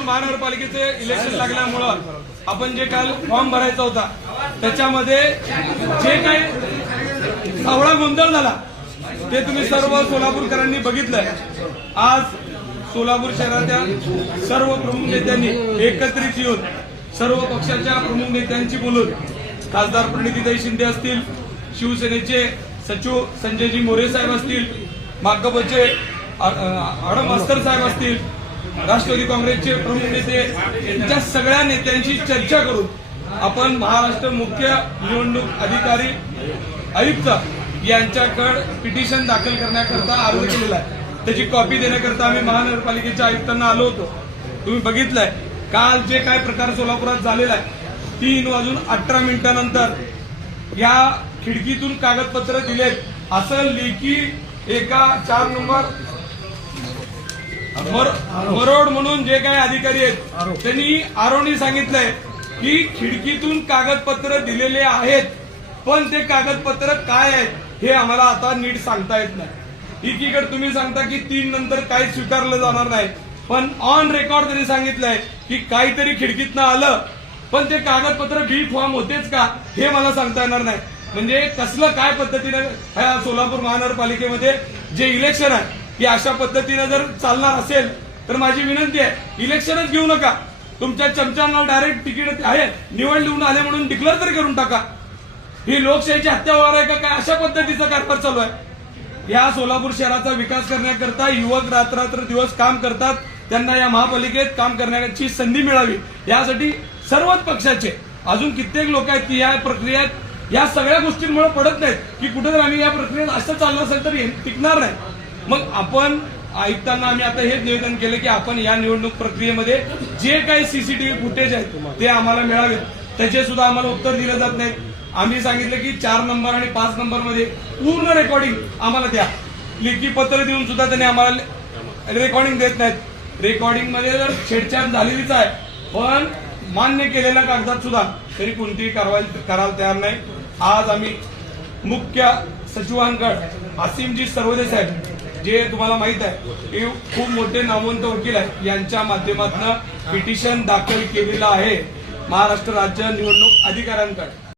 महानगरपालिकेचे इलेक्शन लागल्यामुळं आपण जे काल फॉर्म भरायचा होता त्याच्यामध्ये जे काही सावळा गोंधळ झाला ते तुम्ही सर्व सोलापूरकरांनी बघितलंय. आज सोलापूर शहराच्या सर्व प्रमुख नेत्यांनी एकत्रित येऊन सर्व पक्षाच्या प्रमुख नेत्यांची बोलून खासदार प्रणितीताई शिंदे असतील शिवसेनेचे सचिव संजयजी मोरे साहेब असतील माकपचे आडम साहेब असतील राष्ट्रवादी काँग्रेसचे प्रमुख नेते यांच्या सगळ्या नेत्यांशी चर्चा करून आपण महाराष्ट्र मुख्य निवडणूक अधिकारी आयुक्त यांच्याकडे पिटिशन दाखल करण्याकरता अर्ज केलेला आहे. त्याची कॉपी देण्याकरता आम्ही महानगरपालिकेच्या आयुक्तांना आलो होतो. तुम्ही बघितलंय. काल जे काय प्रकार सोलापुरात झालेला आहे तीन वाजून अठरा मिनिटानंतर या खिडकीतून कागदपत्र दिलेत. असं लेखी एका चार नंबर मरोड म्हणून जे काही अधिकारी आहेत त्यांनी आरोनी सांगितलंय की खिडकीतून कागदपत्र दिलेले आहेत पण ते कागदपत्र काय आहेत हे आम्हाला आता नीट सांगता येत नाही. एकीकडे तुम्ही सांगता की तीन नंतर काही स्वीकारलं जाणार नाही पण ऑन रेकॉर्ड त्यांनी सांगितलंय की काहीतरी खिडकीतनं आलं पण ते कागदपत्र बी फॉर्म होतेच का हे मला सांगता येणार नाही. म्हणजे कसलं काय पद्धतीनं ह्या सोलापूर महानगरपालिकेमध्ये जे इलेक्शन आहे की अशा पद्धतीनं जर चालणार असेल तर माझी विनंती आहे इलेक्शनच घेऊ नका. तुमच्या चमच्यांना डायरेक्ट तिकीट आहे निवड लिहून आले म्हणून डिक्लेअर तरी करून टाका. ही लोकशाहीची हत्या होणार आहे का काय? अशा पद्धतीचा कारभार चालू आहे. या सोलापूर शहराचा विकास करण्याकरता युवक रात्र दिवस काम करतात. त्यांना या महापालिकेत काम करण्याची संधी मिळावी. यासाठी सर्वच पक्षाचे अजून कित्येक लोक आहेत की या प्रक्रियेत या सगळ्या गोष्टींमुळे पडत नाहीत की कुठेतरी आम्ही या प्रक्रियेत असं चाललं असेल तर टिकणार नाही. मग आपण आयुक्तांना आम्ही आता हेच निवेदन केलं की आपण या निवडणूक प्रक्रियेमध्ये जे काही सीसीटीव्ही फुटेज आहेत ते आम्हाला मिळावेत. त्याचे सुद्धा आम्हाला उत्तर दिलं जात नाहीत. आम्ही सांगितलं की चार नंबर आणि पाच नंबरमध्ये पूर्ण रेकॉर्डिंग आम्हाला द्या. लेखी पत्र देऊन सुद्धा त्यांनी आम्हाला रेकॉर्डिंग देत नाहीत. रेकॉर्डिंगमध्ये जर छेडछाड झालेलीच आहे पण मान्य केलेल्या कागदात सुद्धा तरी कोणतीही कारवाई करायला तयार नाही. आज आम्ही मुख्य सचिवांकड आसिमजी सर्वदे साहेब जे तुम्हाला माहीत आहे हे खूप मोठे नामवंत वकील आहेत. यांच्या माध्यमातून पिटिशन दाखल केलेलं आहे. महाराष्ट्र राज्य निवडणूक अधिकाऱ्यांकडे.